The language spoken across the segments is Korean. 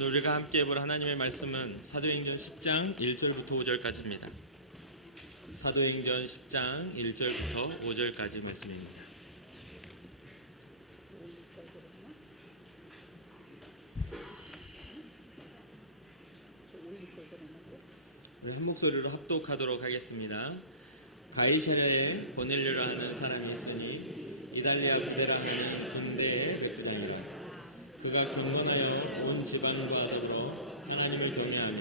오늘 우리가 함께 볼 하나님의 말씀은 사도행전 10장 1절부터 5절까지입니다. 사도행전 10장 1절부터 5절까지 말씀입니다. 우리 한 목소리로 합독하도록 하겠습니다. 가이사랴에 고넬료라 하는 사람이 있으니 이달리아 부대라 하는 군대의 백부장이라. 그가 경건하여 온 지방과 더불어 하나님을 경외하며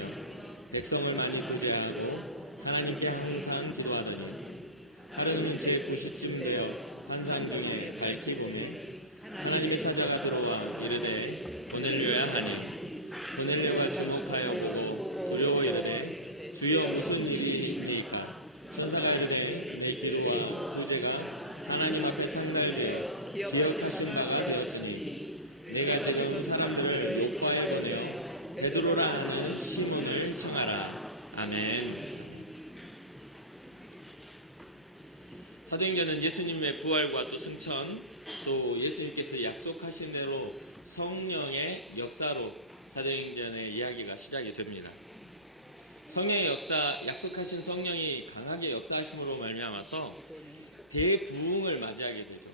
백성을 많이 구제하고 하나님께 항상 기도하더니 하루는 제 90쯤 되어 환상 중에 밝히 보니 하나님의 사자가 들어와 이르되 고넬료야 하니 고넬료가 주목하여 보고 두려워 이르되 주여 무슨 일이 있나이까. 천사가 이르되 내 기도와 구제가 하나님 앞에 상달되어 기억하신 바가 되었으니 내가 지금 사람들을 욕하여 보내어 베드로라 하는 시몬을 청하라. 아멘. 사도행전은 예수님의 부활과 또 승천, 또 예수님께서 약속하신 대로 성령의 역사로 사도행전의 이야기가 시작이 됩니다. 성령의 역사, 약속하신 성령이 강하게 역사하심으로 말미암아서 대부흥을 맞이하게 되죠.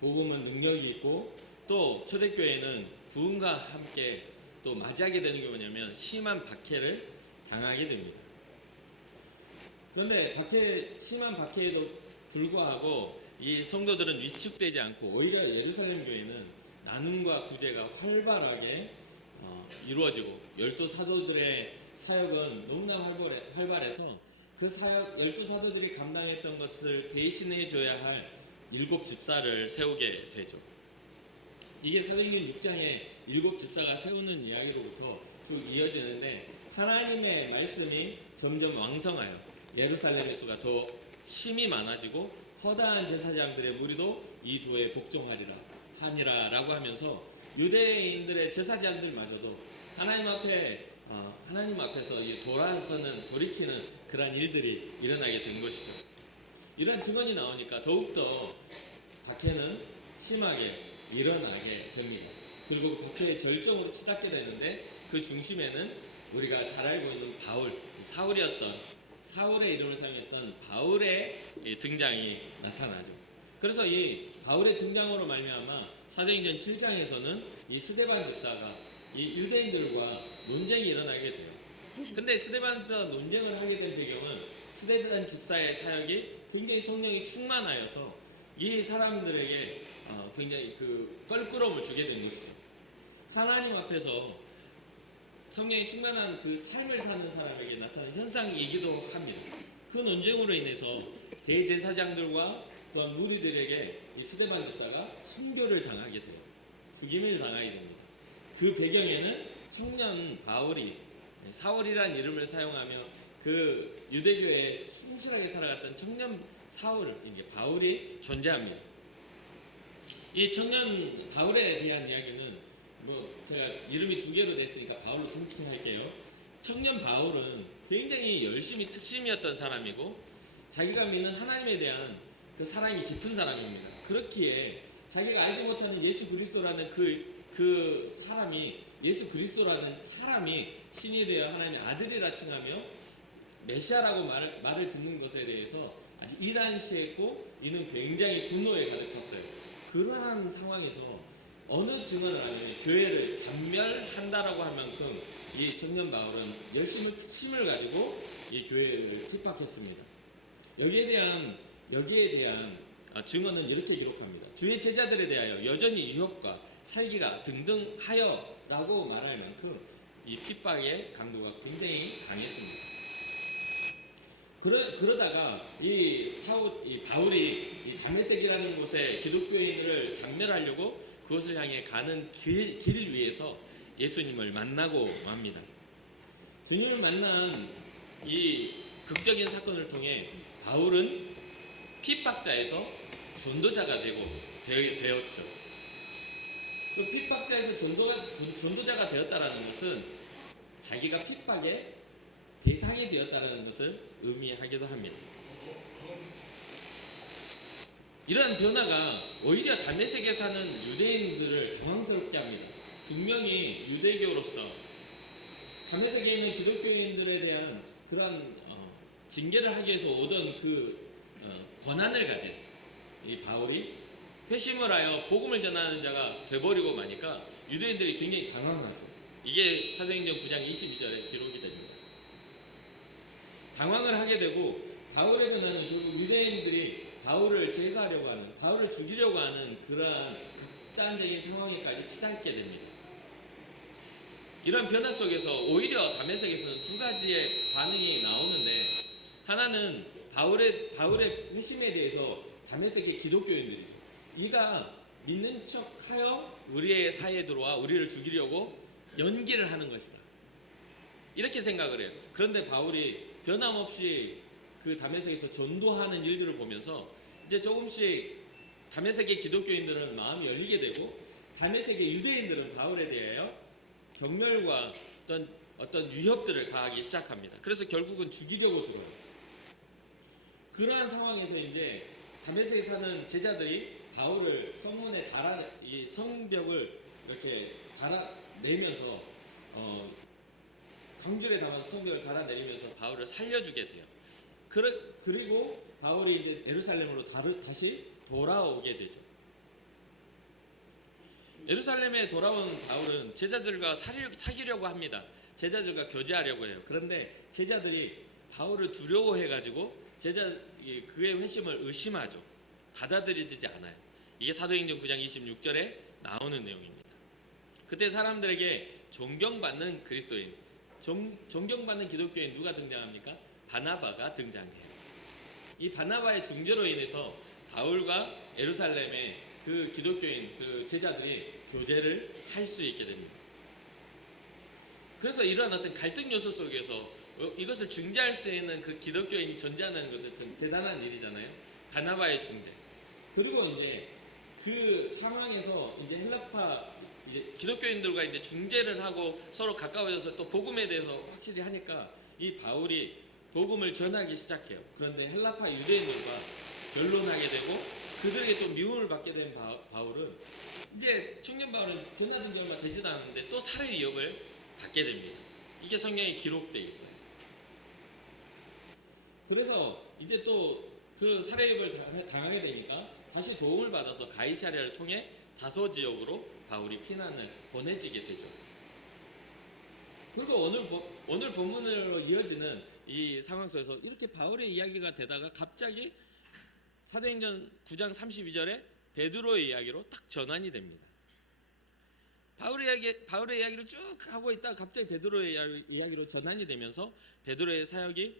복음은 능력이 있고 또 초대교회는 부흥과 함께 또 맞이하게 되는 게 뭐냐면 심한 박해를 당하게 됩니다. 그런데 심한 박해에도 불구하고 이 성도들은 위축되지 않고 오히려 예루살렘 교회는 나눔과 구제가 활발하게 이루어지고 열두 사도들의 사역은 너무나 활발해서 그 사역 열두 사도들이 감당했던 것을 대신해 줘야 할 7 집사를 세우게 되죠. 이게 사도행전 6장에 7 집사가 세우는 이야기로부터 쭉 이어지는데 하나님의 말씀이 점점 왕성하여 예루살렘의 수가 더 심이 많아지고 허다한 제사장들의 무리도 이 도에 복종하리라 하니라 라고 하면서 유대인들의 제사장들마저도 하나님 앞에서 돌이키는 그러한 일들이 일어나게 된 것이죠. 이런 증언이 나오니까 더욱더 박해는 심하게 일어나게 됩니다. 그리고 박해의 절정으로 치닫게 되는데 그 중심에는 우리가 잘 알고 있는 사울의 이름을 사용했던 바울의 등장이 나타나죠. 그래서 이 바울의 등장으로 말미암아 사도행전 7장에서는 이 스데반 집사가 이 유대인들과 논쟁이 일어나게 돼요. 근데 스데반 집사가 논쟁을 하게 된 배경은 스데반 집사의 사역이 굉장히 성령이 충만하여서 이 사람들에게 굉장히 그 껄끄러움을 주게 된 것이죠. 하나님 앞에서 성령이 충만한 그 삶을 사는 사람에게 나타나는 현상이기도 합니다. 그 논쟁으로 인해서 대제사장들과 또한 무리들에게 이 스데반 집사가 순교를 당하게 돼요. 죽임을 당하게 됩니다. 그 배경에는 청년 바울이 사울이라는 이름을 사용하며 그 유대교에 충실하게 살아갔던 청년 바울이 존재합니다. 이 청년 바울에 대한 이야기는 제가 이름이 2개로 됐으니까 바울로 통칭할게요. 청년 바울은 굉장히 열심히 특심이었던 사람이고 자기가 믿는 하나님에 대한 그 사랑이 깊은 사람입니다. 그렇기에 자기가 알지 못하는 예수 그리스도라는 예수 그리스도라는 사람이 신이 되어 하나님의 아들이라 칭하며 메시아라고 말을 듣는 것에 대해서 아주 이란시했고 이는 굉장히 분노에 가득 찼어요. 그러한 상황에서 어느 증언을 하면 교회를 잔멸한다라고 할 만큼 이 청년 바울은 열심히 특심을 가지고 이 교회를 핍박했습니다. 여기에 대한 증언은 이렇게 기록합니다. 주의 제자들에 대하여 여전히 유혹과 살기가 등등하여라고 말할 만큼 이 핍박의 강도가 굉장히 강했습니다. 그러다가 이 바울이 이 다메섹이라는 곳에 기독교인을 잔멸하려고 그것을 향해 가는 길 위에서 예수님을 만나고 맙니다. 주님을 만난 이 극적인 사건을 통해 바울은 핍박자에서 전도자가 되었죠. 그 핍박자에서 전도자가 되었다라는 것은 자기가 핍박의 대상이 되었다라는 것을 의미하기도 합니다. 이러한 변화가 오히려 다메섹에 사는 유대인들을 당황스럽게 합니다. 분명히 유대교로서 다메섹에 있는 기독교인들에 대한 그러한 징계를 하기 위해서 오던 그 권한을 가진 이 바울이 회심을 하여 복음을 전하는 자가 돼버리고 마니까 유대인들이 굉장히 당황하죠. 이게 사도행전 9장 22절에 기록이 됩니다. 당황을 하게 되고 바울의 변화는 결국 유대인들이 바울을 제거하려고 하는, 바울을 죽이려고 하는 그러한 극단적인 상황에까지 치닫게 됩니다. 이런 변화 속에서 오히려 다메섹에서는 두 가지의 반응이 나오는데, 하나는 바울의 회심에 대해서 다메섹의 기독교인들이죠. 이가 믿는 척하여 우리의 사이에 들어와 우리를 죽이려고 연기를 하는 것이다, 이렇게 생각을 해요. 그런데 바울이 변함없이 그 다메섹에서 전도하는 일들을 보면서 이제 조금씩 다메섹의 기독교인들은 마음이 열리게 되고, 다메섹의 유대인들은 바울에 대하여 경멸과 어떤 위협들을 가하기 시작합니다. 그래서 결국은 죽이려고 들어요. 그러한 상황에서 이제 다메섹에 사는 제자들이 바울을 성문에 이 성벽을 이렇게 달아내면서 강줄에 담아서 성벽을 달아내리면서 바울을 살려주게 돼요. 그리고 바울이 이제 예루살렘으로 다시 돌아오게 되죠. 예루살렘에 돌아온 바울은 제자들과 사귀려고 합니다. 제자들과 교제하려고 해요. 그런데 제자들이 바울을 두려워해가지고 그의 회심을 의심하죠. 받아들이지 않아요. 이게 사도행전 9장 26절에 나오는 내용입니다. 그때 사람들에게 존경받는 그리스도인, 존경받는 기독교인 누가 등장합니까? 바나바가 등장해요. 이 바나바의 중재로 인해서 바울과 예루살렘의 그 기독교인 그 제자들이 교제를 할 수 있게 됩니다. 그래서 이러한 어떤 갈등 요소 속에서 이것을 중재할 수 있는 그 기독교인이 존재하는 것은 참 대단한 일이잖아요. 바나바의 중재. 그리고 이제 그 상황에서 이제 헬라파 이제 기독교인들과 이제 중재를 하고 서로 가까워져서 또 복음에 대해서 확실히 하니까 이 바울이 복음을 전하기 시작해요. 그런데 헬라파 유대인들과 변론하게 되고 그들에게 또 미움을 받게 된 바울은 이제 청년 바울은 변화된 지 얼마 되지도 않았는데 또 살해 위협을 받게 됩니다. 이게 성경에 기록되어 있어요. 그래서 이제 또 그 살해 위협을 당하게 되니까 다시 도움을 받아서 가이사랴를 통해 다소 지역으로 바울이 피난을 보내지게 되죠. 그리고 오늘 본문으로 이어지는 이 상황 속에서 이렇게 바울의 이야기가 되다가 갑자기 사도행전 9장 32절에 베드로의 이야기로 딱 전환이 됩니다. 바울의 이야기를 쭉 하고 있다가 갑자기 베드로의 이야기로 전환이 되면서 베드로의 사역이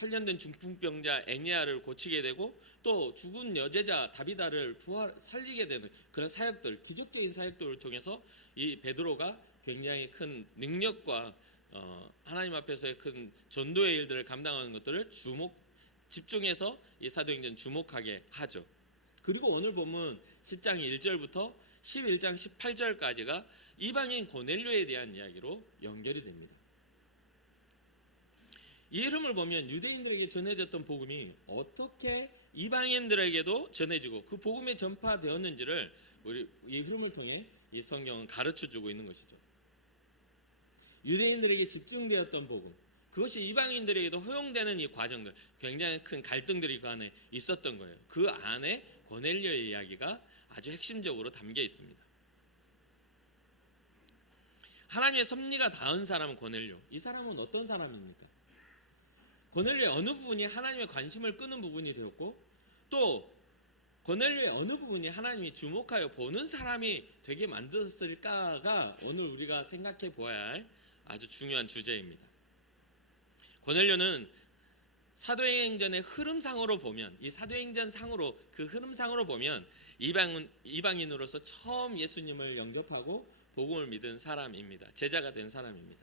8년 된 중풍병자 에니아를 고치게 되고 또 죽은 여제자 다비다를 살리게 되는 그런 사역들, 기적적인 사역들을 통해서 이 베드로가 굉장히 큰 능력과 하나님 앞에서의 큰 전도의 일들을 감당하는 것들을 집중해서 이 사도행전 주목하게 하죠. 그리고 오늘 보면 10장 1절부터 11장 18절까지가 이방인 고넬료에 대한 이야기로 연결이 됩니다. 이 흐름을 보면 유대인들에게 전해졌던 복음이 어떻게 이방인들에게도 전해지고 그 복음이 전파되었는지를 우리 이 흐름을 통해 이 성경은 가르쳐주고 있는 것이죠. 유대인들에게 집중되었던 복음, 그것이 이방인들에게도 허용되는 이 과정들, 굉장히 큰 갈등들이 그 안에 있었던 거예요. 그 안에 고넬료의 이야기가 아주 핵심적으로 담겨 있습니다. 하나님의 섭리가 닿은 사람은 고넬료. 이 사람은 어떤 사람입니까? 고넬료의 어느 부분이 하나님의 관심을 끄는 부분이 되었고 또 고넬료의 어느 부분이 하나님이 주목하여 보는 사람이 되게 만들었을까가 오늘 우리가 생각해 보아야 할 아주 중요한 주제입니다. 고넬료는 사도행전의 흐름상으로 보면, 이 사도행전 상으로 그 흐름상으로 보면 이방인으로서 처음 예수님을 영접하고 복음을 믿은 사람입니다. 제자가 된 사람입니다.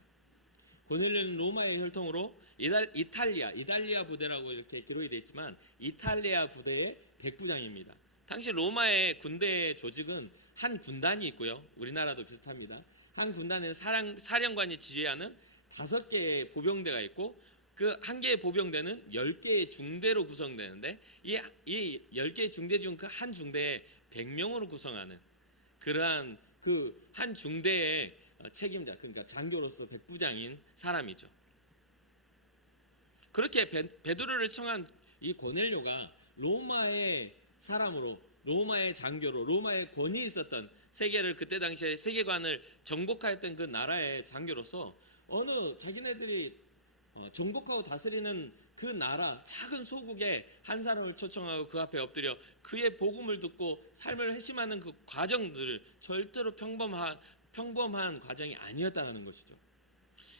고넬료는 로마의 혈통으로 이탈리아 부대라고 이렇게 기록이 되어 있지만 이탈리아 부대의 백부장입니다. 당시 로마의 군대 조직은 한 군단이 있고요. 우리나라도 비슷합니다. 한 군단에 사령관이 지휘하는 5개의 보병대가 있고 그 한 개의 보병대는 10개의 중대로 구성되는데 이 10개의 중대 중 그 한 중대에 100명으로 구성하는 그러한 그 한 중대의 책임자, 그러니까 장교로서 백부장인 사람이죠. 그렇게 베드로를 청한 이 고넬료가 로마의 사람으로, 로마의 장교로, 로마의 권위 있었던 세계를, 그때 당시에 세계관을 정복하였던 그 나라의 장교로서 어느 자기네들이 정복하고 다스리는 그 나라 작은 소국의 한 사람을 초청하고 그 앞에 엎드려 그의 복음을 듣고 삶을 회심하는 그 과정들을 절대로 평범한 과정이 아니었다는 것이죠.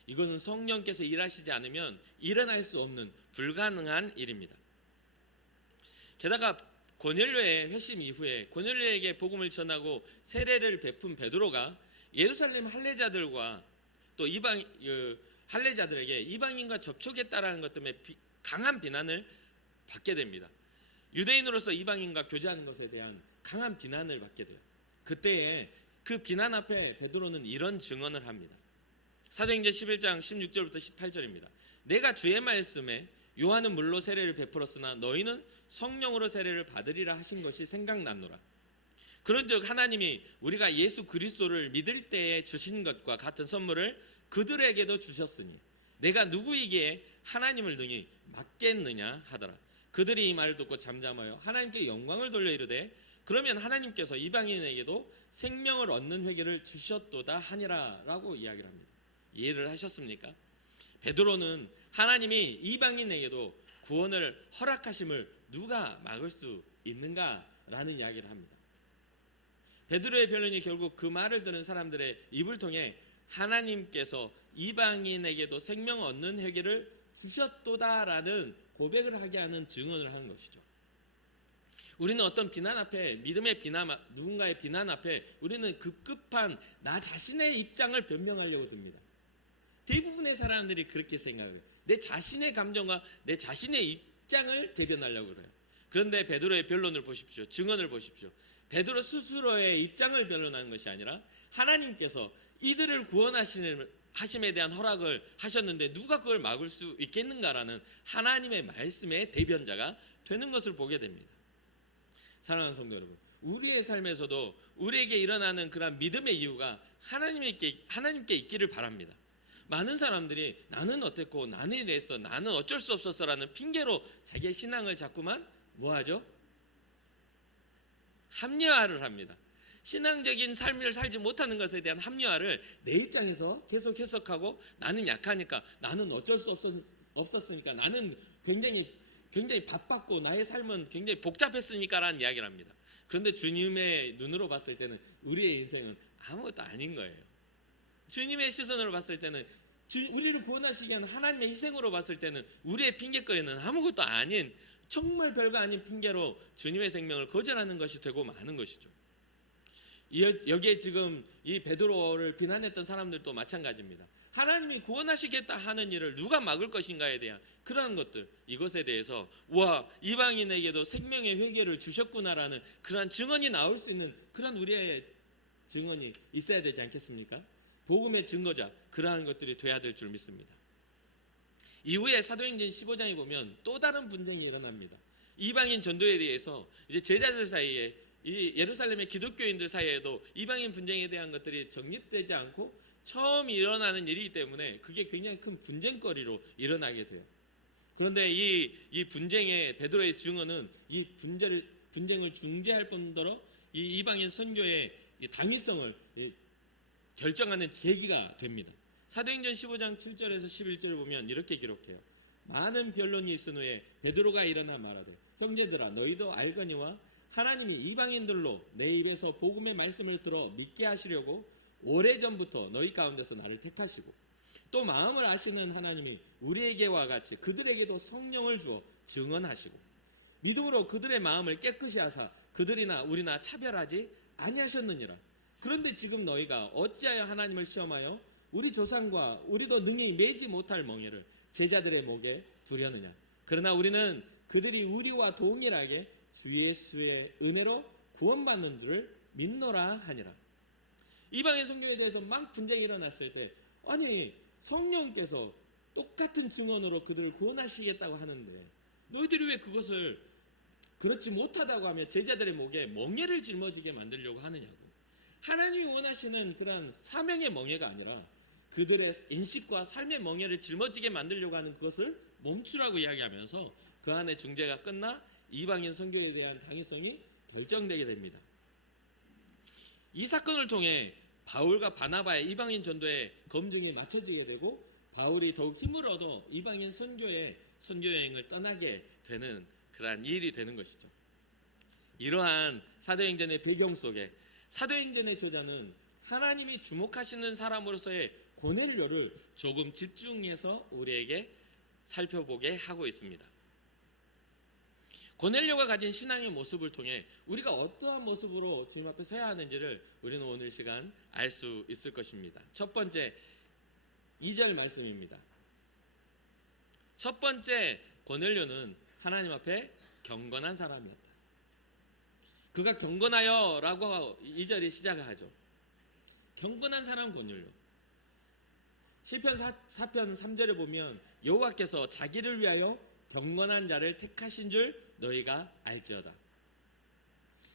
이거는 성령께서 일하시지 않으면 일어날 수 없는 불가능한 일입니다. 게다가 고넬료의 회심 이후에 고넬료에게 복음을 전하고 세례를 베푼 베드로가 예루살렘 할례자들과 또 이방 할례자들에게 이방인과 접촉했다라는 것 때문에 강한 비난을 받게 됩니다. 유대인으로서 이방인과 교제하는 것에 대한 강한 비난을 받게 돼요. 그때에 그 비난 앞에 베드로는 이런 증언을 합니다. 사도행전 11장 16절부터 18절입니다. 내가 주의 말씀에 요한은 물로 세례를 베풀었으나 너희는 성령으로 세례를 받으리라 하신 것이 생각났노라. 그런즉 하나님이 우리가 예수 그리스도를 믿을 때에 주신 것과 같은 선물을 그들에게도 주셨으니 내가 누구이기에 하나님을 능히 맡겠느냐 하더라. 그들이 이 말을 듣고 잠잠하여 하나님께 영광을 돌려 이르되 그러면 하나님께서 이방인에게도 생명을 얻는 회개를 주셨도다 하니라 라고 이야기를 합니다. 이해를 하셨습니까? 베드로는 하나님이 이방인에게도 구원을 허락하심을 누가 막을 수 있는가라는 이야기를 합니다. 베드로의 변론이 결국 그 말을 들은 사람들의 입을 통해 하나님께서 이방인에게도 생명 얻는 회개를 주셨도다라는 고백을 하게 하는 증언을 하는 것이죠. 우리는 어떤 비난 앞에, 믿음의 비난, 누군가의 비난 앞에 우리는 급급한 나 자신의 입장을 변명하려고 듭니다. 대부분의 사람들이 그렇게 생각해요. 내 자신의 감정과 내 자신의 입장을 대변하려고 그래요. 그런데 베드로의 변론을 보십시오. 증언을 보십시오. 베드로 스스로의 입장을 변론하는 것이 아니라 하나님께서 이들을 구원하심에 대한 허락을 하셨는데 누가 그걸 막을 수 있겠는가라는 하나님의 말씀의 대변자가 되는 것을 보게 됩니다. 사랑하는 성도 여러분, 우리의 삶에서도 우리에게 일어나는 그런 믿음의 이유가 하나님께 있기를 바랍니다. 많은 사람들이 나는 어땠고 나는 이랬어 나는 어쩔 수 없었어라는 핑계로 자기의 신앙을 자꾸만 뭐하죠? 합리화를 합니다. 신앙적인 삶을 살지 못하는 것에 대한 합리화를 내 입장에서 계속 해석하고 나는 약하니까 나는 어쩔 수 없었으니까 나는 굉장히 바빴고 나의 삶은 굉장히 복잡했으니까라는 이야기를 합니다. 그런데 주님의 눈으로 봤을 때는 우리의 인생은 아무것도 아닌 거예요. 주님의 시선으로 봤을 때는 우리를 구원하시기 위한 하나님의 희생으로 봤을 때는 우리의 핑계거리는 아무것도 아닌 정말 별거 아닌 핑계로 주님의 생명을 거절하는 것이 되고 마는 것이죠. 여기에 지금 이 베드로를 비난했던 사람들도 마찬가지입니다. 하나님이 구원하시겠다 하는 일을 누가 막을 것인가에 대한 그러한 것들, 이것에 대해서 와 이방인에게도 생명의 회개를 주셨구나라는 그러한 증언이 나올 수 있는 그러한 우리의 증언이 있어야 되지 않겠습니까? 복음의 증거자, 그러한 것들이 돼야 될 줄 믿습니다. 이후에 사도행전 15장에 보면 또 다른 분쟁이 일어납니다. 이방인 전도에 대해서 이제 제자들 사이에 이 예루살렘의 기독교인들 사이에도 이방인 분쟁에 대한 것들이 정립되지 않고 처음 일어나는 일이기 때문에 그게 굉장히 큰 분쟁거리로 일어나게 돼요. 그런데 이 분쟁의 베드로의 증언은 이 분쟁을 중재할 뿐더러 이 이방인 선교의 당위성을 결정하는 계기가 됩니다. 사도행전 15장 7절에서 11절을 보면 이렇게 기록해요. 많은 변론이 있은 후에 베드로가 일어나 말하되 형제들아 너희도 알거니와 하나님이 이방인들로 내 입에서 복음의 말씀을 들어 믿게 하시려고 오래전부터 너희 가운데서 나를 택하시고 또 마음을 아시는 하나님이 우리에게와 같이 그들에게도 성령을 주어 증언하시고 믿음으로 그들의 마음을 깨끗이 하사 그들이나 우리나 차별하지 아니하셨느니라. 그런데 지금 너희가 어찌하여 하나님을 시험하여 우리 조상과 우리도 능히 매지 못할 멍에를 제자들의 목에 두려느냐. 그러나 우리는 그들이 우리와 동일하게 주 예수의 은혜로 구원받는 줄을 믿노라 하니라. 이방인 성교에 대해서 막 분쟁이 일어났을 때 아니 성령께서 똑같은 증언으로 그들을 구원하시겠다고 하는데 너희들이 왜 그것을 그렇지 못하다고 하며 제자들의 목에 멍에를 짊어지게 만들려고 하느냐고. 하나님이 원하시는 그런 사명의 멍에가 아니라 그들의 인식과 삶의 멍에를 짊어지게 만들려고 하는 그것을 멈추라고 이야기하면서 그 안에 중재가 끝나 이방인 선교에 대한 당위성이 결정되게 됩니다. 이 사건을 통해 바울과 바나바의 이방인 전도의 검증이 맞춰지게 되고 바울이 더욱 힘을 얻어 이방인 선교 여행을 떠나게 되는 그러한 일이 되는 것이죠. 이러한 사도행전의 배경 속에 사도행전의 저자는 하나님이 주목하시는 사람으로서의 고넬료를 조금 집중해서 우리에게 살펴보게 하고 있습니다. 고넬료가 가진 신앙의 모습을 통해 우리가 어떠한 모습으로 주님 앞에 서야 하는지를 우리는 오늘 시간 알 수 있을 것입니다. 첫 번째 2절 말씀입니다. 첫 번째 고넬료는 하나님 앞에 경건한 사람이었다. 그가 경건하여 라고 2절이 시작을 하죠. 경건한 사람 고넬료. 시편 4편 3절에 보면 여호와께서 자기를 위하여 경건한 자를 택하신 줄 너희가 알지어다.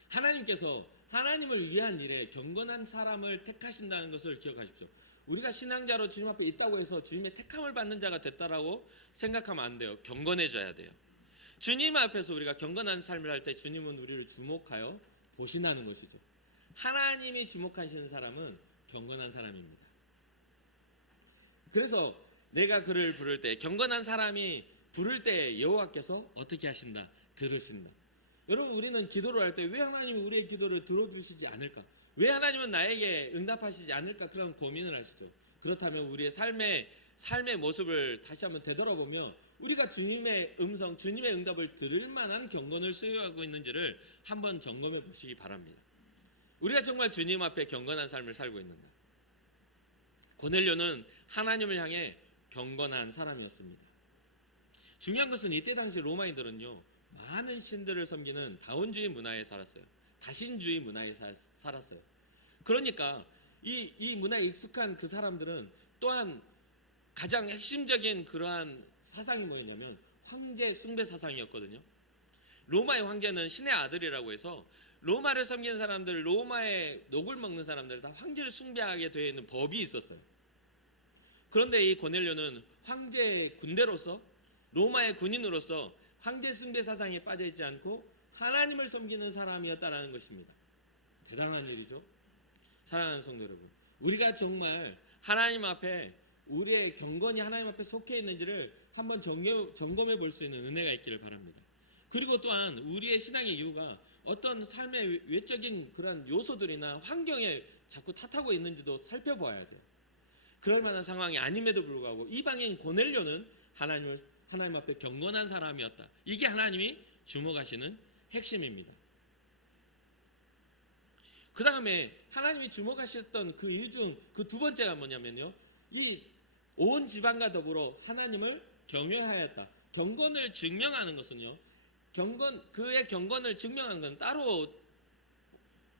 하나님께서 하나님을 위한 일에 경건한 사람을 택하신다는 것을 기억하십시오. 우리가 신앙자로 주님 앞에 있다고 해서 주님의 택함을 받는 자가 됐다라고 생각하면 안 돼요. 경건해져야 돼요. 주님 앞에서 우리가 경건한 삶을 할 때 주님은 우리를 주목하여 보신다는 것이죠. 하나님이 주목하시는 사람은 경건한 사람입니다. 그래서 내가 그를 부를 때 경건한 사람이 부를 때 여호와께서 어떻게 하신다? 들으신다. 여러분 우리는 기도를 할 때 왜 하나님이 우리의 기도를 들어주시지 않을까? 왜 하나님은 나에게 응답하시지 않을까? 그런 고민을 하시죠. 그렇다면 우리의 삶의 모습을 다시 한번 되돌아보면 우리가 주님의 음성, 주님의 응답을 들을 만한 경건을 소유하고 있는지를 한번 점검해 보시기 바랍니다. 우리가 정말 주님 앞에 경건한 삶을 살고 있는가? 고넬료는 하나님을 향해 경건한 사람이었습니다. 중요한 것은 이때 당시 로마인들은요 많은 신들을 섬기는 다원주의 문화에 살았어요. 다신주의 문화에 살았어요. 그러니까 이 문화에 익숙한 그 사람들은 또한 가장 핵심적인 그러한 사상이 뭐였냐면 황제 숭배 사상이었거든요. 로마의 황제는 신의 아들이라고 해서 로마를 섬기는 사람들, 로마의 녹을 먹는 사람들 다 황제를 숭배하게 되어 있는 법이 있었어요. 그런데 이 고넬료는 황제의 군대로서 로마의 군인으로서 황제 숭배 사상에 빠져있지 않고 하나님을 섬기는 사람이었다라는 것입니다. 대단한 일이죠. 사랑하는 성도 여러분, 우리가 정말 하나님 앞에 우리의 경건이 하나님 앞에 속해 있는지를 한번 점검해 볼 수 있는 은혜가 있기를 바랍니다. 그리고 또한 우리의 신앙의 이유가 어떤 삶의 외적인 그런 요소들이나 환경에 자꾸 탓하고 있는지도 살펴봐야 돼요. 그럴 만한 상황이 아님에도 불구하고 이방인 고넬료는 하나님 앞에 경건한 사람이었다. 이게 하나님이 주목하시는 핵심입니다. 그 다음에 하나님이 주목하셨던 그 이유 중 그 두 번째가 뭐냐면요, 이 온 지방과 더불어 하나님을 경외하였다. 경건을 증명하는 것은요, 그의 경건을 증명하는 건 따로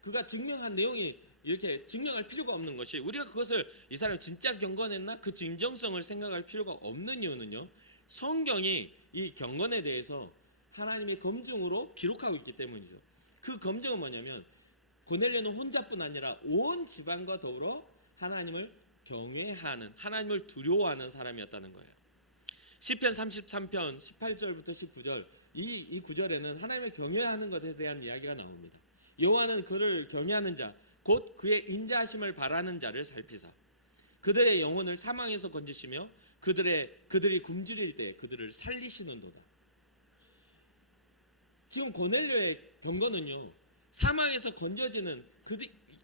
그가 증명한 내용이 이렇게 증명할 필요가 없는 것이, 우리가 그것을 이 사람이 진짜 경건했나 그 진정성을 생각할 필요가 없는 이유는요, 성경이 이 경건에 대해서 하나님의 검증으로 기록하고 있기 때문이죠. 그 검증은 뭐냐면 고넬료는 혼자뿐 아니라 온 지방과 더불어 하나님을 경외하는, 하나님을 두려워하는 사람이었다는 거예요. 시편 33편 18절부터 19절 이 구절에는 하나님을 경외하는 것에 대한 이야기가 나옵니다. 여호와는 그를 경외하는 자 곧 그의 인자하심을 바라는 자를 살피사 그들의 영혼을 사망에서 건지시며 그들이 굶주릴 때 그들을 살리시는도다. 지금 고넬료의 경건은요, 사망에서 건져지는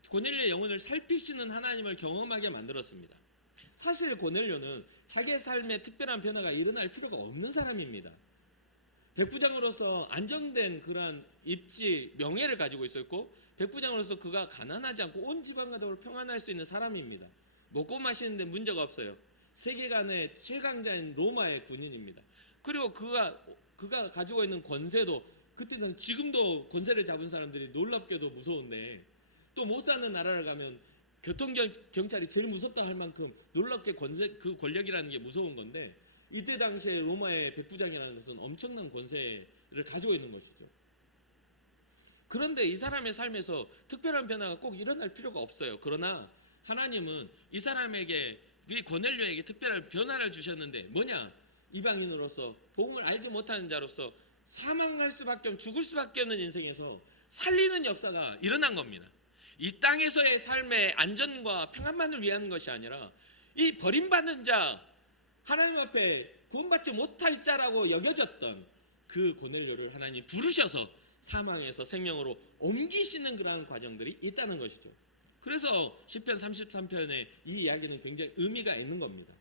고넬료의 영혼을 살피시는 하나님을 경험하게 만들었습니다. 사실 고넬료는 자기의 삶에 특별한 변화가 일어날 필요가 없는 사람입니다. 백부장으로서 안정된 그러한 입지, 명예를 가지고 있었고, 백부장으로서 그가 가난하지 않고 온 지방과 더불어 평안할 수 있는 사람입니다. 먹고 마시는데 문제가 없어요. 세계관의 최강자인 로마의 군인입니다. 그리고 그가 가지고 있는 권세도, 그때는 지금도 권세를 잡은 사람들이 놀랍게도 무서운데, 또 못 사는 나라를 가면 교통경찰이 제일 무섭다 할 만큼 놀랍게 그 권력이라는 게 무서운 건데, 이때 당시에 로마의 백부장이라는 것은 엄청난 권세를 가지고 있는 것이죠. 그런데 이 사람의 삶에서 특별한 변화가 꼭 일어날 필요가 없어요. 그러나 하나님은 이 사람에게, 이 고넬료에게 특별한 변화를 주셨는데 뭐냐? 이방인으로서 복음을 알지 못하는 자로서 사망할 수밖에 없는, 죽을 수밖에 없는 인생에서 살리는 역사가 일어난 겁니다. 이 땅에서의 삶의 안전과 평안만을 위한 것이 아니라 이 버림받는 자, 하나님 앞에 구원받지 못할 자라고 여겨졌던 그 고넬료를 하나님이 부르셔서 사망에서 생명으로 옮기시는 그러한 과정들이 있다는 것이죠. 그래서 시편 33편의 이 이야기는 굉장히 의미가 있는 겁니다.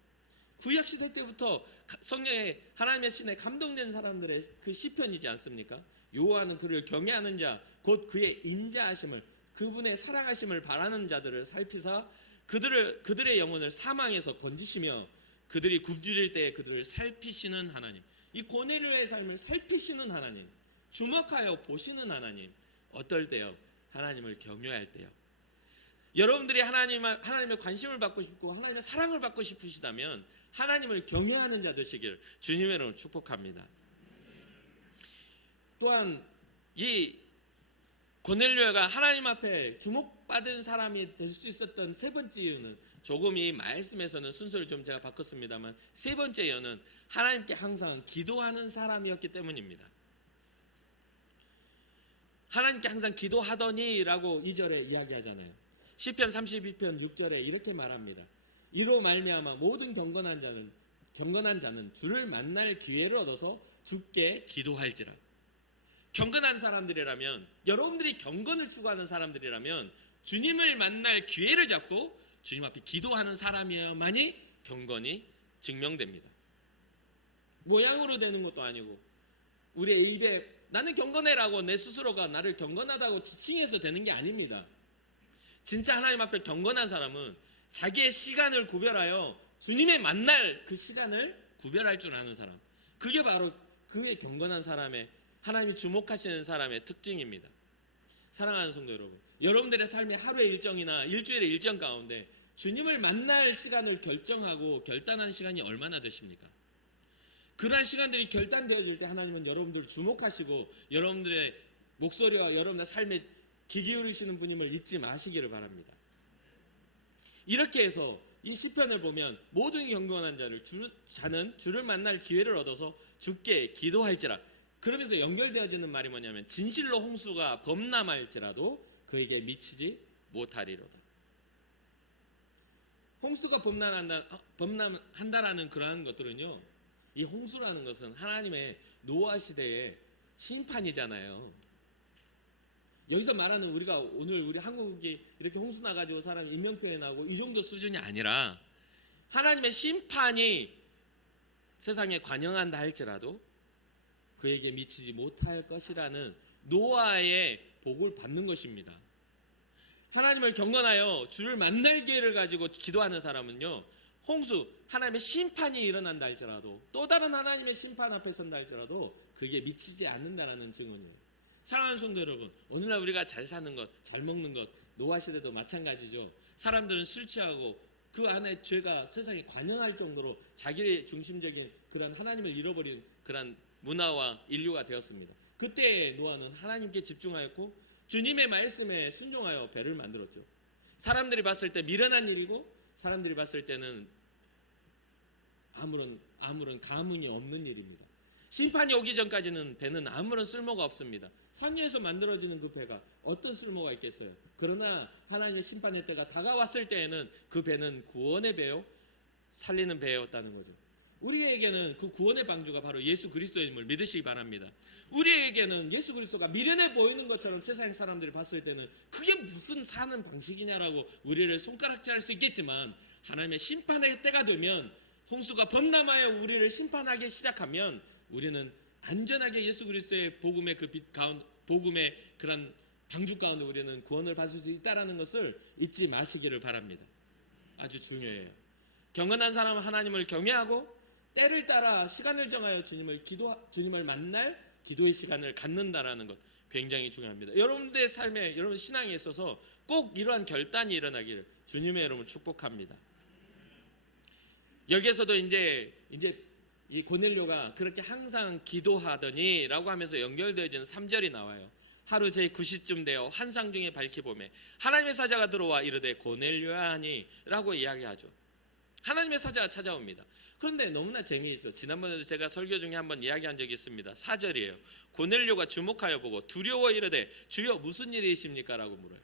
구약시대 때부터 성령의 하나님의 신에 감동된 사람들의 그 시편이지 않습니까? 여호와는 그를 경외하는 자, 곧 그의 인자하심을, 그분의 사랑하심을 바라는 자들을 살피사 그들의 영혼을 사망에서 건지시며 그들이 굶주릴 때에 그들을 살피시는 하나님. 이 고넬료의 삶을 살피시는 하나님, 주목하여 보시는 하나님. 어떨 때요? 하나님을 경외할 때요. 여러분들이 하나님의 관심을 받고 싶고 하나님의 사랑을 받고 싶으시다면 하나님을 경외하는 자 되시기를 주님의 이름으로 축복합니다. 또한 이 고넬료가 하나님 앞에 주목받은 사람이 될 수 있었던 세 번째 이유는, 조금 이 말씀에서는 순서를 좀 제가 바꿨습니다만 세 번째 이유는 하나님께 항상 기도하는 사람이었기 때문입니다. 하나님께 항상 기도하더니 라고 2절에 이야기하잖아요. 시편 32편 6절에 이렇게 말합니다. 이로 말미암아 모든 경건한 자는 주를 만날 기회를 얻어서 주께 기도할지라. 경건한 사람들이라면, 여러분들이 경건을 추구하는 사람들이라면 주님을 만날 기회를 잡고 주님 앞에 기도하는 사람이어야만이 경건이 증명됩니다. 모양으로 되는 것도 아니고 우리의 입에 나는 경건해라고 내 스스로가 나를 경건하다고 지칭해서 되는 게 아닙니다. 진짜 하나님 앞에 경건한 사람은 자기의 시간을 구별하여 주님의 만날 그 시간을 구별할 줄 아는 사람, 그게 바로 그의 경건한 사람의, 하나님이 주목하시는 사람의 특징입니다. 사랑하는 성도 여러분, 여러분들의 삶의 하루의 일정이나 일주일의 일정 가운데 주님을 만날 시간을 결정하고 결단하는 시간이 얼마나 되십니까? 그러한 시간들이 결단되어질 때 하나님은 여러분들을 주목하시고 여러분들의 목소리와 여러분의 삶에 귀 기울이시는 분임을 잊지 마시기를 바랍니다. 이렇게 해서 이 시편을 보면 모든 경건한 자는 주를 만날 기회를 얻어서 주께 기도할지라. 그러면서 연결되어지는 말이 뭐냐면 진실로 홍수가 범람할지라도 그에게 미치지 못하리로다. 홍수가 범람한다라는 그러한 것들은요, 이 홍수라는 것은 하나님의 노아 시대의 심판이잖아요. 여기서 말하는 우리가 오늘 우리 한국이 이렇게 홍수 나가지고 사람 인명피해 나고 이 정도 수준이 아니라 하나님의 심판이 세상에 관영한다 할지라도 그에게 미치지 못할 것이라는 노아의 복을 받는 것입니다. 하나님을 경건하여 주를 만날 기회를 가지고 기도하는 사람은요, 홍수, 하나님의 심판이 일어난다 할지라도, 또 다른 하나님의 심판 앞에 선다 할지라도 그게 미치지 않는다라는 증언이에요. 사랑하는 성도 여러분, 오늘날 우리가 잘 사는 것, 잘 먹는 것, 노아 시대도 마찬가지죠. 사람들은 술 취하고 그 안에 죄가 세상에 관영할 정도로 자기 중심적인 그런 하나님을 잃어버린 그런 문화와 인류가 되었습니다. 그때 노아는 하나님께 집중하였고 주님의 말씀에 순종하여 배를 만들었죠. 사람들이 봤을 때 미련한 일이고 사람들이 봤을 때는 아무런 가문이 없는 일입니다. 심판이 오기 전까지는 배는 아무런 쓸모가 없습니다. 산 위에서 만들어지는 그 배가 어떤 쓸모가 있겠어요? 그러나 하나님의 심판의 때가 다가왔을 때에는 그 배는 구원의 배요, 살리는 배였다는 거죠. 우리에게는 그 구원의 방주가 바로 예수 그리스도임을 믿으시기 바랍니다. 우리에게는 예수 그리스도가 미련해 보이는 것처럼 세상 사람들이 봤을 때는 그게 무슨 사는 방식이냐라고 우리를 손가락질할 수 있겠지만, 하나님의 심판의 때가 되면, 홍수가 범람하여 우리를 심판하기 시작하면 우리는 안전하게 예수 그리스도의 복음의 그 빛 가운데, 복음의 그런 방주 가운데 우리는 구원을 받을 수 있다라는 것을 잊지 마시기를 바랍니다. 아주 중요해요. 경건한 사람은 하나님을 경외하고 때를 따라 시간을 정하여 주님을 만날 기도의 시간을 갖는다라는 것, 굉장히 중요합니다. 여러분들의 삶에, 여러분 신앙에 있어서 꼭 이러한 결단이 일어나기를 주님의 이름으로 축복합니다. 여기에서도 이제 이 고넬료가 그렇게 항상 기도하더니라고 하면서 연결되어지는 3절이 나와요. 하루 제9시쯤 되어 환상 중에 밝히 보매 하나님의 사자가 들어와 이르되 고넬료야 하니 라고 이야기하죠. 하나님의 사자가 찾아옵니다. 그런데 너무나 재미있죠. 지난번에도 제가 설교 중에 한번 이야기한 적이 있습니다. 4절이에요. 고넬료가 주목하여 보고 두려워 이르되 주여 무슨 일이십니까? 라고 물어요.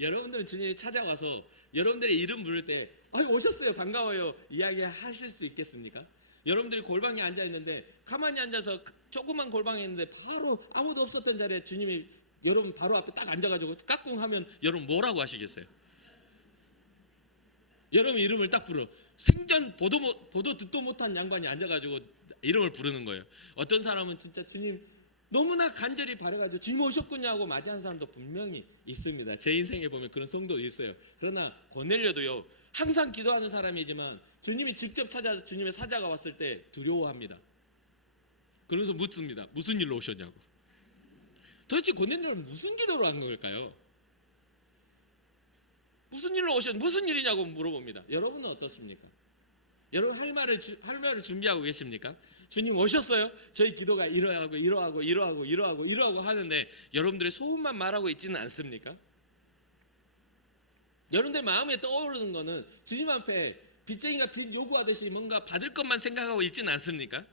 여러분들은 주님이 찾아와서 여러분들의 이름 부를 때 오셨어요, 반가워요 이야기하실 수 있겠습니까? 여러분들이 골방에 앉아있는데 가만히 앉아서 조그만 골방에 있는데 바로 아무도 없었던 자리에 주님이 여러분 바로 앞에 딱 앉아가지고 까꿍 하면 여러분 뭐라고 하시겠어요? 여러분 이름을 딱 부르. 생전 보도 듣도 못한 양반이 앉아가지고 이름을 부르는 거예요. 어떤 사람은 진짜 주님 너무나 간절히 바라가지고 주님 오셨군요 하고 맞이한 사람도 분명히 있습니다. 제 인생에 보면 그런 성도 있어요. 그러나 고넬료도요, 항상 기도하는 사람이지만 주님이 직접 찾아서 주님의 사자가 왔을 때 두려워합니다. 그러면서 묻습니다. 무슨 일로 오셨냐고. 도대체 고넬료는 무슨 기도를 하는 걸까요? 무슨 일로 무슨 일이냐고 물어봅니다. 여러분은 어떻습니까? 여러분 할 말을 준비하고 계십니까? 주님 오셨어요? 저희 기도가 이러하고 하는데 여러분들의 소원만 말하고 있지는 않습니까? 여러분들 마음에 떠오르는 거는 주님 앞에 빚쟁이가 빚 요구하듯이 뭔가 받을 것만 생각하고 있지는 않습니까?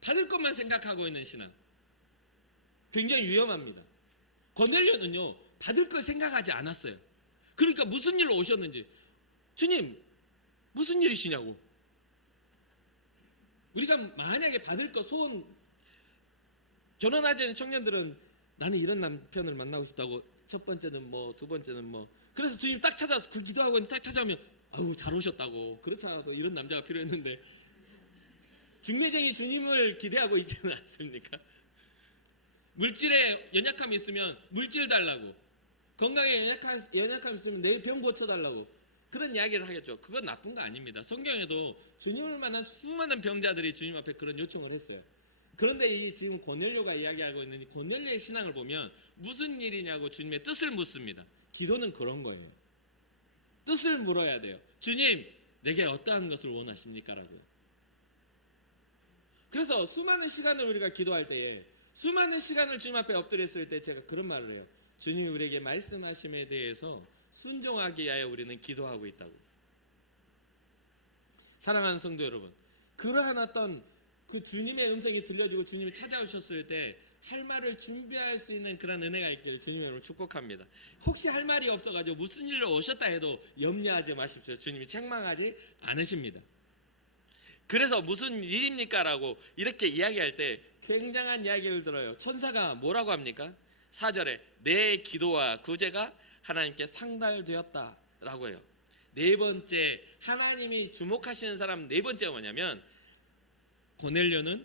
받을 것만 생각하고 있는 신앙 굉장히 위험합니다. 고넬료는요 받을 걸 생각하지 않았어요. 그러니까 무슨 일로 오셨는지, 주님 무슨 일이시냐고. 우리가 만약에 받을 거 소원, 결혼하지 않은 청년들은 나는 이런 남편을 만나고 싶다고 첫 번째는 두 번째는 그래서 주님 딱 찾아와서 그 기도하고 딱 찾아오면 아우 잘 오셨다고. 그렇지 않아도 이런 남자가 필요했는데 중매쟁이 주님을 기대하고 있지는 않습니까? 물질에 연약함이 있으면 물질 달라고, 건강에 연약함이 있으면 내 병 고쳐달라고 그런 이야기를 하겠죠. 그건 나쁜 거 아닙니다. 성경에도 주님을 만난 수많은 병자들이 주님 앞에 그런 요청을 했어요. 그런데 이 지금 고넬료가 이야기하고 있는 이 고넬료의 신앙을 보면 무슨 일이냐고 주님의 뜻을 묻습니다. 기도는 그런 거예요. 뜻을 물어야 돼요. 주님 내게 어떠한 것을 원하십니까? 라고요. 그래서 수많은 시간을 우리가 기도할 때에, 수많은 시간을 주님 앞에 엎드렸을 때 제가 그런 말을 해요. 주님이 우리에게 말씀하심에 대해서 순종하기 위하여 우리는 기도하고 있다고. 사랑하는 성도 여러분, 그러한 어떤 그 주님의 음성이 들려주고 주님이 찾아오셨을 때 할 말을 준비할 수 있는 그런 은혜가 있기를 주님의 이름으로 축복합니다. 혹시 할 말이 없어가지고 무슨 일로 오셨다 해도 염려하지 마십시오. 주님이 책망하지 않으십니다. 그래서 무슨 일입니까? 라고 이렇게 이야기할 때 굉장한 이야기를 들어요. 천사가 뭐라고 합니까? 4절에 내 기도와 구제가 하나님께 상달되었다 라고 해요. 네 번째, 하나님이 주목하시는 사람 네 번째가 뭐냐면, 고넬료는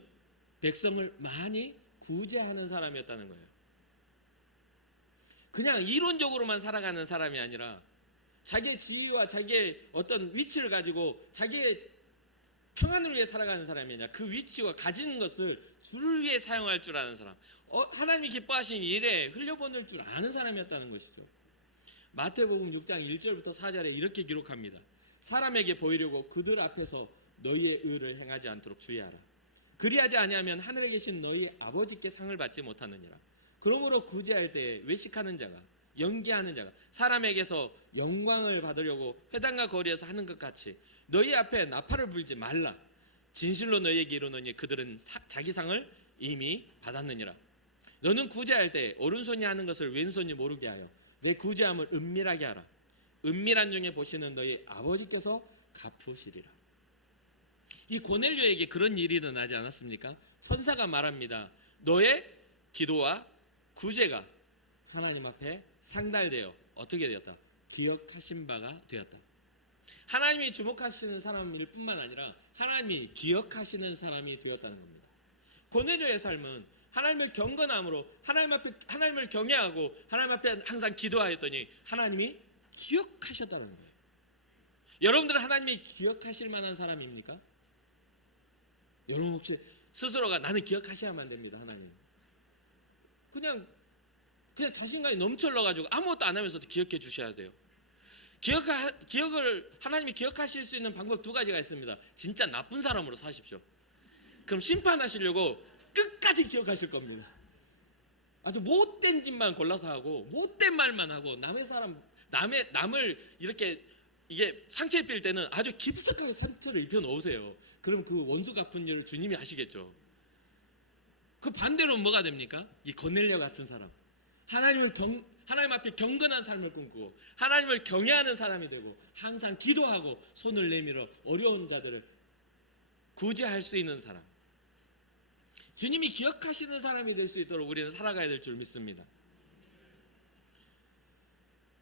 백성을 많이 구제하는 사람이었다는 거예요. 그냥 이론적으로만 살아가는 사람이 아니라 자기의 지위와 자기의 어떤 위치를 가지고 자기의 평안을 위해 살아가는 사람이 아니라 그 위치와 가진 것을 주를 위해 사용할 줄 아는 사람, 하나님이 기뻐하신 일에 흘려보낼 줄 아는 사람이었다는 것이죠. 마태복음 6장 1절부터 4절에 이렇게 기록합니다. 사람에게 보이려고 그들 앞에서 너희의 의를 행하지 않도록 주의하라. 그리하지 아니하면 하늘에 계신 너희 아버지께 상을 받지 못하느니라. 그러므로 구제할 때 외식하는 자가, 연기하는 자가 사람에게서 영광을 받으려고 회당과 거리에서 하는 것 같이 너희 앞에 나팔을 불지 말라. 진실로 너희에게 이르노니 그들은 자기 상을 이미 받았느니라. 너는 구제할 때 오른손이 하는 것을 왼손이 모르게 하여 내 구제함을 은밀하게 하라. 은밀한 중에 보시는 너희 아버지께서 갚으시리라. 이 고넬료에게 그런 일이 일어나지 않았습니까? 천사가 말합니다. 너의 기도와 구제가 하나님 앞에 상달되어 어떻게 되었다? 기억하신 바가 되었다. 하나님이 주목하시는 사람일 뿐만 아니라 하나님이 기억하시는 사람이 되었다는 겁니다. 고넬료의 삶은 하나님을 경건함으로 하나님을 경외하고 하나님 앞에 항상 기도하였더니 하나님이 기억하셨다는 거예요. 여러분들은 하나님이 기억하실 만한 사람입니까? 여러분 혹시 스스로가 나는 기억하셔야만 됩니다. 하나님 그냥 자신감이 넘쳐흘러가지고 아무것도 안 하면서도 기억해 주셔야 돼요. 기억을 하나님이 기억하실 수 있는 방법 두 가지가 있습니다. 진짜 나쁜 사람으로 사십시오. 그럼 심판하시려고 끝까지 기억하실 겁니다. 아주 못된 짓만 골라서 하고 못된 말만 하고 남을 이렇게 이게 상처 입힐 때는 아주 깊숙하게 상처를 입혀 놓으세요. 그럼 그 원수 갚은 일을 주님이 하시겠죠. 그 반대로 뭐가 됩니까? 이 고넬료 같은 사람, 하나님 앞에 경건한 삶을 꿈꾸고 하나님을 경외하는 사람이 되고 항상 기도하고 손을 내밀어 어려운 자들을 구제할 수 있는 사람, 주님이 기억하시는 사람이 될 수 있도록 우리는 살아가야 될 줄 믿습니다.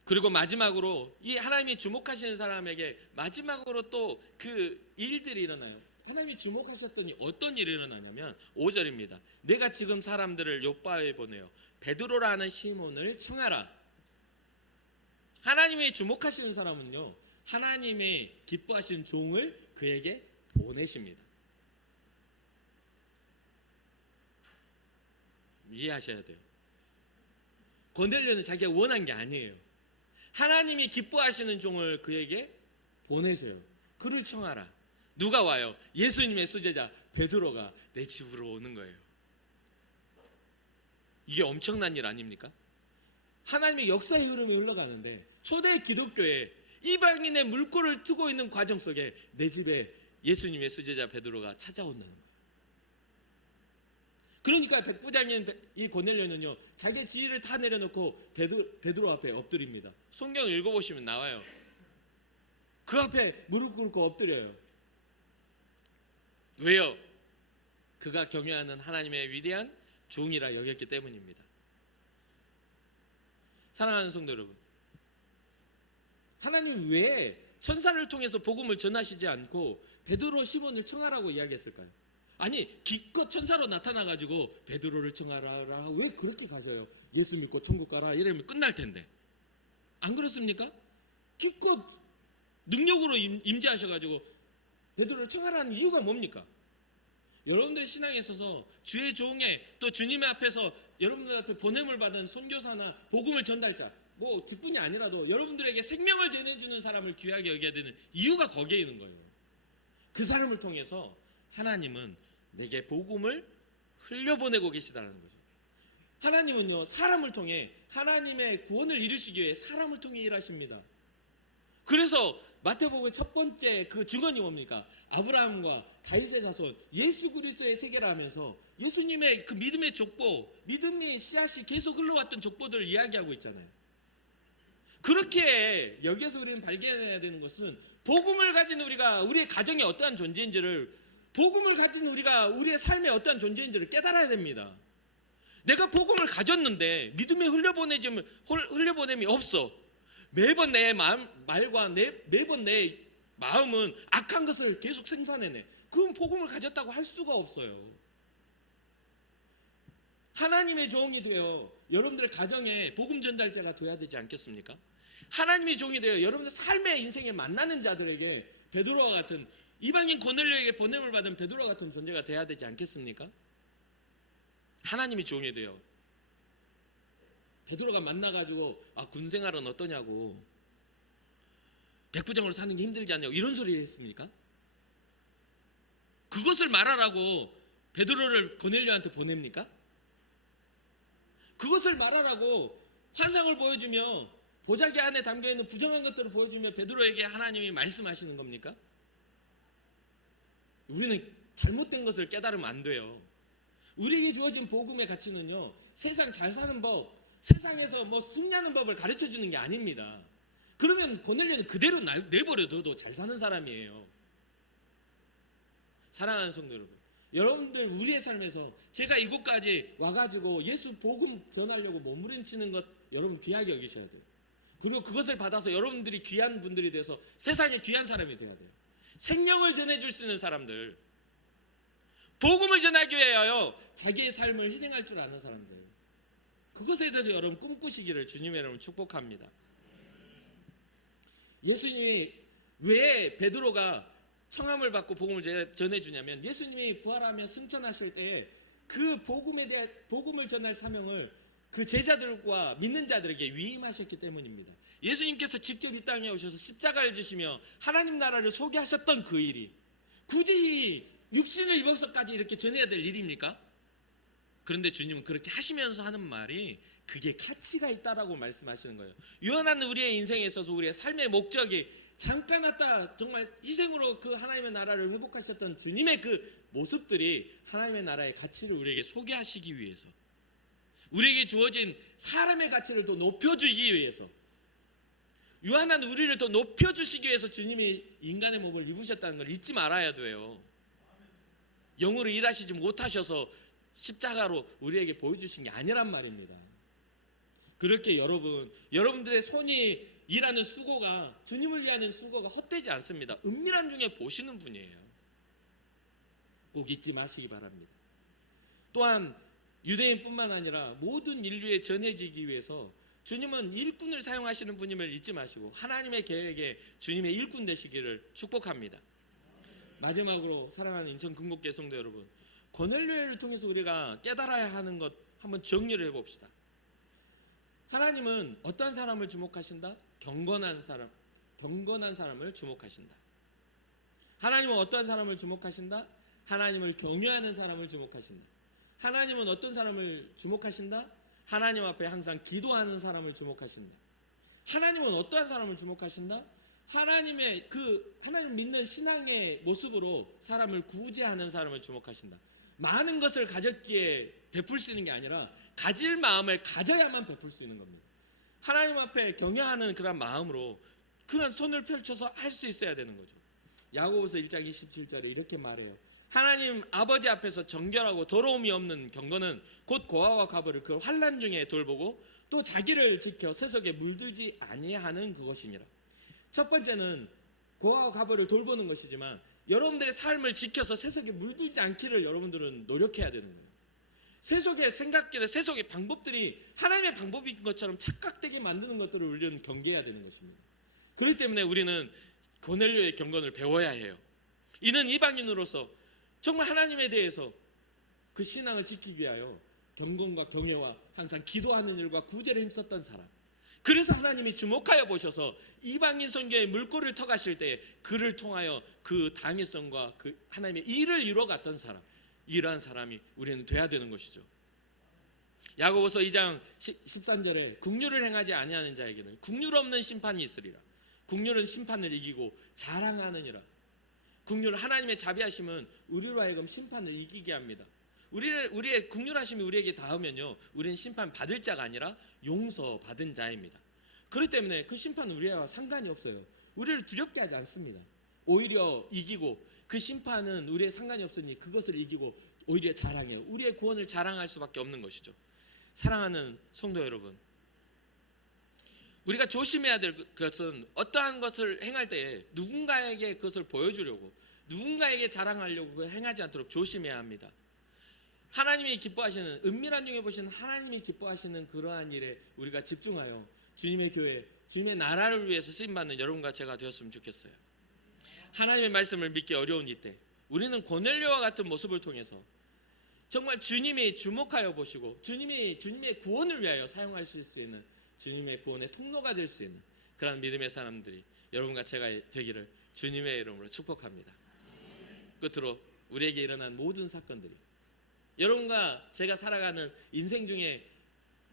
그리고 마지막으로 이 하나님이 주목하시는 사람에게 마지막으로 또 그 일들이 일어나요. 하나님이 주목하셨더니 어떤 일이 일어나냐면 5절입니다. 내가 지금 사람들을 요바에 보내요. 베드로라는 시몬을 청하라. 하나님이 주목하시는 사람은요, 하나님의 기뻐하신 종을 그에게 보내십니다. 이해하셔야 돼요. 고넬료는 자기가 원한 게 아니에요. 하나님이 기뻐하시는 종을 그에게 보내세요. 그를 청하라. 누가 와요? 예수님의 수제자 베드로가 내 집으로 오는 거예요. 이게 엄청난 일 아닙니까? 하나님의 역사의 흐름이 흘러가는데 초대 기독교에 이방인의 물꼬를 트고 있는 과정 속에 내 집에 예수님의 수제자 베드로가 찾아온다는 거예요. 그러니까 백부장인 이 고넬료는요, 자기 지위를 다 내려놓고 베드로 앞에 엎드립니다. 성경 읽어보시면 나와요. 그 앞에 무릎 꿇고 엎드려요. 왜요? 그가 경외하는 하나님의 위대한 종이라 여겼기 때문입니다. 사랑하는 성도 여러분, 하나님 왜 천사를 통해서 복음을 전하시지 않고 베드로 시몬을 청하라고 이야기했을까요? 아니 기껏 천사로 나타나가지고 베드로를 청하라 왜 그렇게 가셔요? 예수 믿고 천국 가라 이러면 끝날 텐데, 안 그렇습니까? 기껏 능력으로 임재하셔가지고 베드로를 청하라는 이유가 뭡니까? 여러분들의 신앙에 있어서 주의 종에 또 주님의 앞에서 여러분들 앞에 보냄을 받은 선교사나 복음을 전달자, 뭐 직분이 아니라도 여러분들에게 생명을 전해주는 사람을 귀하게 여겨야 되는 이유가 거기에 있는 거예요. 그 사람을 통해서 하나님은 내게 복음을 흘려보내고 계시다는 거죠. 하나님은요, 사람을 통해 하나님의 구원을 이루시기 위해 사람을 통해 일하십니다. 그래서 마태복음의 첫 번째 그 증언이 뭡니까? 아브라함과 다윗의 자손 예수 그리스도의 세계라 하면서 예수님의 그 믿음의 족보, 믿음의 씨앗이 계속 흘러왔던 족보들을 이야기하고 있잖아요. 그렇게 여기에서 우리는 발견해야 되는 것은 복음을 가진 우리가 우리의 가정이 어떠한 존재인지를, 복음을 가진 우리가 우리의 삶에 어떠한 존재인지를 깨달아야 됩니다. 내가 복음을 가졌는데 믿음의 흘려보냄이 없어. 매번 내 말과 매번 내 마음은 악한 것을 계속 생산해내. 그럼 복음을 가졌다고 할 수가 없어요. 하나님의 종이 되어 여러분들의 가정에 복음 전달자가 되어야 되지 않겠습니까? 하나님의 종이 되어 여러분들 삶의 인생에 만나는 자들에게 베드로와 같은, 이방인 고넬료에게 보냄을 받은 베드로와 같은 존재가 되어야 되지 않겠습니까? 하나님의 종이 되어 베드로가 만나가지고 군생활은 어떠냐고, 백부장으로 사는 게 힘들지 않냐고 이런 소리를 했습니까? 그것을 말하라고 베드로를 고넬료한테 보냅니까? 그것을 말하라고 환상을 보여주며 보자기 안에 담겨있는 부정한 것들을 보여주며 베드로에게 하나님이 말씀하시는 겁니까? 우리는 잘못된 것을 깨달으면 안 돼요. 우리에게 주어진 복음의 가치는요, 세상 잘 사는 법, 세상에서 뭐 승리하는 법을 가르쳐 주는 게 아닙니다. 그러면 고넬료는 그대로 내버려둬도 잘 사는 사람이에요. 사랑하는 성도 여러분, 여러분들 우리의 삶에서 제가 이곳까지 와가지고 예수 복음 전하려고 몸부림치는 것 여러분 귀하게 여기셔야 돼요. 그리고 그것을 받아서 여러분들이 귀한 분들이 돼서 세상에 귀한 사람이 되어야 돼요. 생명을 전해줄 수 있는 사람들, 복음을 전하기 위하여 자기의 삶을 희생할 줄 아는 사람들, 그것에 대해서 여러분 꿈꾸시기를 주님의 이름으로 축복합니다. 예수님이 왜 베드로가 청함을 받고 복음을 전해주냐면, 예수님이 부활하며 승천하실 때에 그 복음을 전할 사명을 그 제자들과 믿는 자들에게 위임하셨기 때문입니다. 예수님께서 직접 이 땅에 오셔서 십자가를 지시며 하나님 나라를 소개하셨던 그 일이 굳이 육신을 입어서까지 이렇게 전해야 될 일입니까? 그런데 주님은 그렇게 하시면서 하는 말이 그게 가치가 있다라고 말씀하시는 거예요. 유한한 우리의 인생에 있어서 우리의 삶의 목적이 잠깐 왔다 정말 희생으로 그 하나님의 나라를 회복하셨던 주님의 그 모습들이 하나님의 나라의 가치를 우리에게 소개하시기 위해서, 우리에게 주어진 사람의 가치를 더 높여주기 위해서, 유한한 우리를 더 높여주시기 위해서 주님이 인간의 몸을 입으셨다는 걸 잊지 말아야 돼요. 영으로 일하시지 못하셔서 십자가로 우리에게 보여주신 게 아니란 말입니다. 그렇게 여러분들의 손이 일하는 수고가, 주님을 위하는 수고가 헛되지 않습니다. 은밀한 중에 보시는 분이에요. 꼭 잊지 마시기 바랍니다. 또한 유대인뿐만 아니라 모든 인류에 전해지기 위해서 주님은 일꾼을 사용하시는 분임을 잊지 마시고 하나님의 계획에 주님의 일꾼 되시기를 축복합니다. 마지막으로 사랑하는 인천 금곡교회 성도 여러분, 고넬료를 통해서 우리가 깨달아야 하는 것 한번 정리를 해봅시다. 하나님은 어떤 사람을 주목하신다? 경건한 사람을 주목하신다. 하나님은 어떤 사람을 주목하신다? 하나님을 경외하는 사람을 주목하신다. 하나님은 어떤 사람을 주목하신다? 하나님 앞에 항상 기도하는 사람을 주목하신다. 하나님은 어떠한 사람을 주목하신다? 하나님 믿는 신앙의 모습으로 사람을 구제하는 사람을 주목하신다. 많은 것을 가졌기에 베풀 수 있는 게 아니라 가질 마음을 가져야만 베풀 수 있는 겁니다. 하나님 앞에 경외하는 그런 마음으로 그런 손을 펼쳐서 할 수 있어야 되는 거죠. 야고보서 1장 27절에 이렇게 말해요. 하나님 아버지 앞에서 정결하고 더러움이 없는 경건은 곧 고아와 과부를 그 환난 중에 돌보고 또 자기를 지켜 세속에 물들지 아니하는 그것이니라. 첫 번째는 고아와 과부를 돌보는 것이지만 여러분들의 삶을 지켜서 세속에 물들지 않기를 여러분들은 노력해야 되는 거예요. 세속의 생각들, 세속의 방법들이 하나님의 방법인 것처럼 착각되게 만드는 것들을 우리는 경계해야 되는 것입니다. 그렇기 때문에 우리는 고넬료의 경건을 배워야 해요. 이는 이방인으로서 정말 하나님에 대해서 그 신앙을 지키기 위하여 경건과 경외와 항상 기도하는 일과 구제를 힘썼던 사람. 그래서 하나님이 주목하여 보셔서 이방인 선교의 물꼬를 터가실 때 그를 통하여 그 당위성과 그 하나님의 일을 이루어갔던 사람, 이러한 사람이 우리는 돼야 되는 것이죠. 야고보서 2장 13절에 국률을 행하지 아니하는 자에게는 국률 없는 심판이 있으리라. 국률은 심판을 이기고 자랑하느니라. 국률은 하나님의 자비하심은 우리로 하여금 심판을 이기게 합니다. 우리의 국률하심이 우리에게 닿으면요, 우리는 심판 받을 자가 아니라 용서받은 자입니다. 그렇기 때문에 그 심판은 우리와 상관이 없어요. 우리를 두렵게 하지 않습니다. 오히려 이기고, 그 심판은 우리의 상관이 없으니 그것을 이기고 오히려 자랑해요. 우리의 구원을 자랑할 수밖에 없는 것이죠. 사랑하는 성도 여러분, 우리가 조심해야 될 것은 어떠한 것을 행할 때에 누군가에게 그것을 보여주려고, 누군가에게 자랑하려고 행하지 않도록 조심해야 합니다. 하나님이 기뻐하시는, 은밀한 중에 보시는 하나님이 기뻐하시는 그러한 일에 우리가 집중하여 주님의 교회, 주님의 나라를 위해서 쓰임받는 여러분과 제가 되었으면 좋겠어요. 하나님의 말씀을 믿기 어려운 이때 우리는 고넬료와 같은 모습을 통해서 정말 주님이 주목하여 보시고 주님의 구원을 위하여 사용하실 수 있는, 주님의 구원의 통로가 될 수 있는 그런 믿음의 사람들이 여러분과 제가 되기를 주님의 이름으로 축복합니다. 끝으로 우리에게 일어난 모든 사건들이, 여러분과 제가 살아가는 인생 중에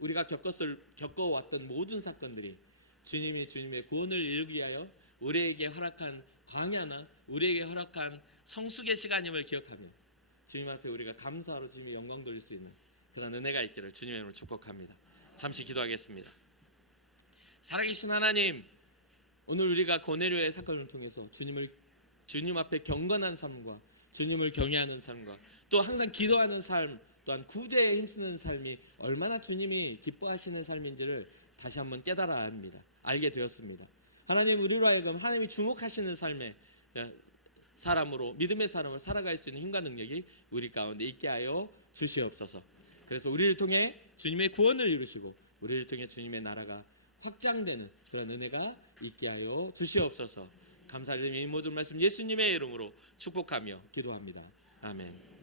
우리가 겪어왔던 모든 사건들이 주님이 주님의 구원을 이루기 위하여 우리에게 허락한 광야나 우리에게 허락한 성숙의 시간임을 기억하며 주님 앞에 우리가 감사로 주님의 영광 돌릴 수 있는 그런 은혜가 있기를 주님의 이름으로 축복합니다. 잠시 기도하겠습니다. 살아계신 하나님, 오늘 우리가 고넬료의 사건을 통해서 주님 앞에 경건한 삶과 주님을 경외하는 삶과 또 항상 기도하는 삶, 또한 구제에 힘쓰는 삶이 얼마나 주님이 기뻐하시는 삶인지를 다시 한번 깨달아야 합니다. 알게 되었습니다. 하나님, 우리로 하여금 하나님이 주목하시는 삶의 사람으로, 믿음의 사람으로 살아갈 수 있는 힘과 능력이 우리 가운데 있게 하여 주시옵소서. 그래서 우리를 통해 주님의 구원을 이루시고 우리를 통해 주님의 나라가 확장되는 그런 은혜가 있게 하여 주시옵소서. 감사드리며 이 모든 말씀 예수님의 이름으로 축복하며 기도합니다. 아멘.